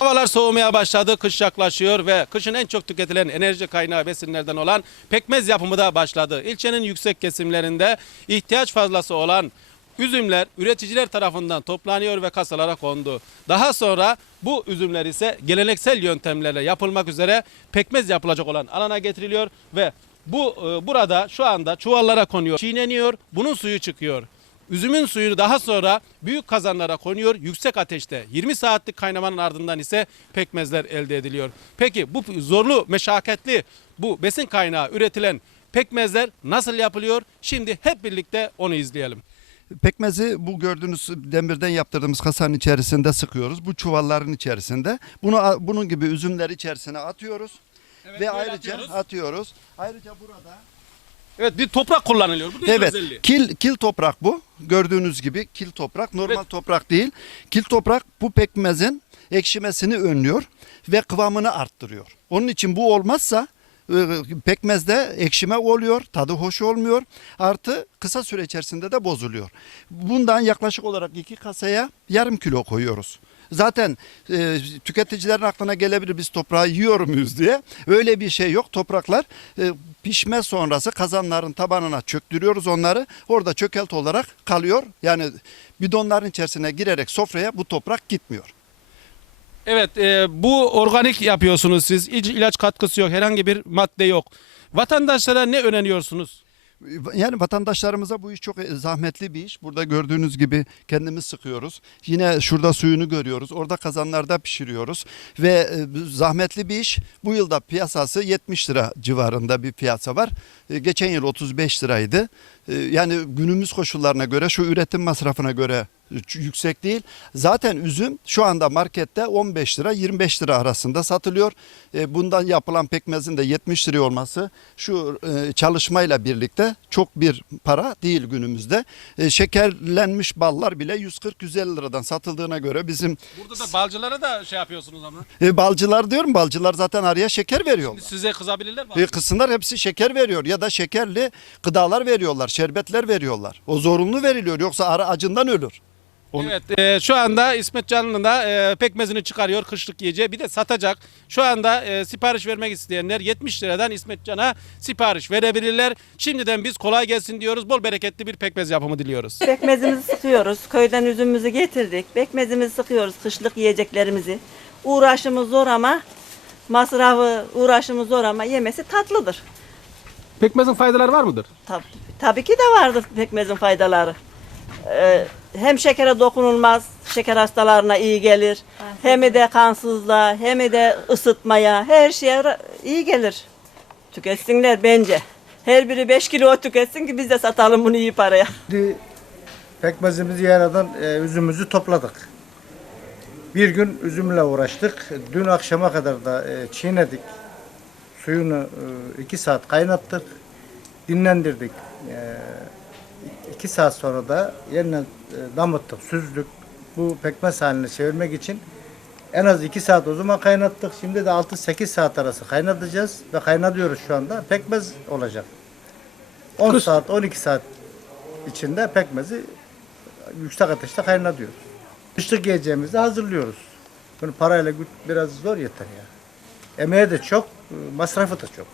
Havalar soğumaya başladı, kış yaklaşıyor ve kışın en çok tüketilen enerji kaynağı besinlerden olan pekmez yapımı da başladı. İlçenin yüksek kesimlerinde ihtiyaç fazlası olan üzümler üreticiler tarafından toplanıyor ve kasalara kondu. Daha sonra bu üzümler ise geleneksel yöntemlerle yapılmak üzere pekmez yapılacak olan alana getiriliyor ve bu e, burada şu anda çuvallara konuyor, çiğneniyor, bunun suyu çıkıyor. Üzümün suyu daha sonra büyük kazanlara konuyor. Yüksek ateşte 20 saatlik kaynamanın ardından ise pekmezler elde ediliyor. Peki bu zorlu, meşakkatli bu besin kaynağı üretilen pekmezler nasıl yapılıyor? Şimdi hep birlikte onu izleyelim. Pekmezi bu gördüğünüz demirden yaptırdığımız kasanın içerisinde sıkıyoruz. Bu çuvalların içerisinde. Bunu bunun gibi üzümler içerisine atıyoruz. Evet, ve ayrıca atıyoruz. atıyoruz. Ayrıca burada Evet bir toprak kullanılıyor. Bu Evet. özelliği? Kil kil toprak bu. Gördüğünüz gibi kil toprak. Normal Evet. toprak değil. Kil toprak bu pekmezin ekşimesini önlüyor ve kıvamını arttırıyor. Onun için bu olmazsa e, pekmezde ekşime oluyor, tadı hoş olmuyor. Artı kısa süre içerisinde de bozuluyor. Bundan yaklaşık olarak iki kasaya yarım kilo koyuyoruz. Zaten e, tüketicilerin aklına gelebilir biz toprağı yiyor muyuz diye. Öyle bir şey yok. Topraklar e, pişme sonrası kazanların tabanına çöktürüyoruz onları. Orada çökelt olarak kalıyor. Yani bidonların içerisine girerek sofraya bu toprak gitmiyor. Evet e, bu organik yapıyorsunuz siz. Hiç ilaç katkısı yok. Herhangi bir madde yok. Vatandaşlara ne öneriyorsunuz? Yani vatandaşlarımıza bu iş çok e, zahmetli bir iş. Burada gördüğünüz gibi kendimiz sıkıyoruz. Yine şurada suyunu görüyoruz. Orada kazanlarda pişiriyoruz. Ve e, zahmetli bir iş. Bu yılda piyasası 70 lira civarında bir piyasa var. E, Geçen yıl 35 liraydı. Yani günümüz koşullarına göre şu üretim masrafına göre yüksek değil. Zaten üzüm şu anda markette 15 lira 25 lira arasında satılıyor. E, Bundan yapılan pekmezin de 70 lira olması şu e, çalışmayla birlikte çok bir para değil günümüzde. E, Şekerlenmiş ballar bile 140-150 liradan satıldığına göre bizim Burada da balcılara da şey yapıyorsunuz ama. balcılar diyorum balcılar zaten araya şeker veriyorlar. Size kızabilirler mi? Kısımlar hepsi şeker veriyor ya da şekerli gıdalar veriyorlar, şerbetler veriyorlar. O zorunlu veriliyor yoksa arı acından ölür. Onu- Evet e, şu anda İsmet Canlı da e, pekmezini çıkarıyor kışlık yiyeceği bir de satacak. Şu anda e, sipariş vermek isteyenler 70 liradan İsmet Can'a sipariş verebilirler. Şimdiden biz kolay gelsin diyoruz. Bol bereketli bir pekmez yapımı diliyoruz. Pekmezimizi sıkıyoruz. Köyden üzümümüzü getirdik. Pekmezimizi sıkıyoruz. Kışlık yiyeceklerimizi. Uğraşımız zor ama masrafı, uğraşımız zor ama yemesi tatlıdır. Pekmezin faydaları var mıdır? Tabii, tabii ki de vardır pekmezin faydaları. Ee, hem şekere dokunulmaz, şeker hastalarına iyi gelir. Hem de kansızlığa, hem de ısıtmaya, her şeye iyi gelir. Tüketsinler bence. Her biri 5 kilo tüketsin ki biz de satalım bunu iyi paraya. Şimdi pekmezimizi yaradan e, üzümümüzü topladık. Bir gün üzümle uğraştık. Dün akşama kadar da e, çiğnedik. Suyunu e, iki saat kaynattık. Dinlendirdik. E, iki saat sonra da yeniden e, damıttık, süzdük. Bu pekmez haline çevirmek için en az iki saat o zaman kaynattık. Şimdi de 6-8 saat arası kaynatacağız ve kaynatıyoruz şu anda. Pekmez olacak. 10 saat, 12 saat içinde pekmezi yüksek ateşte kaynatıyoruz. Kışlık yiyeceğimizi hazırlıyoruz. Bunu parayla biraz zor yeter ya. Emeği de çok, masrafı da çok.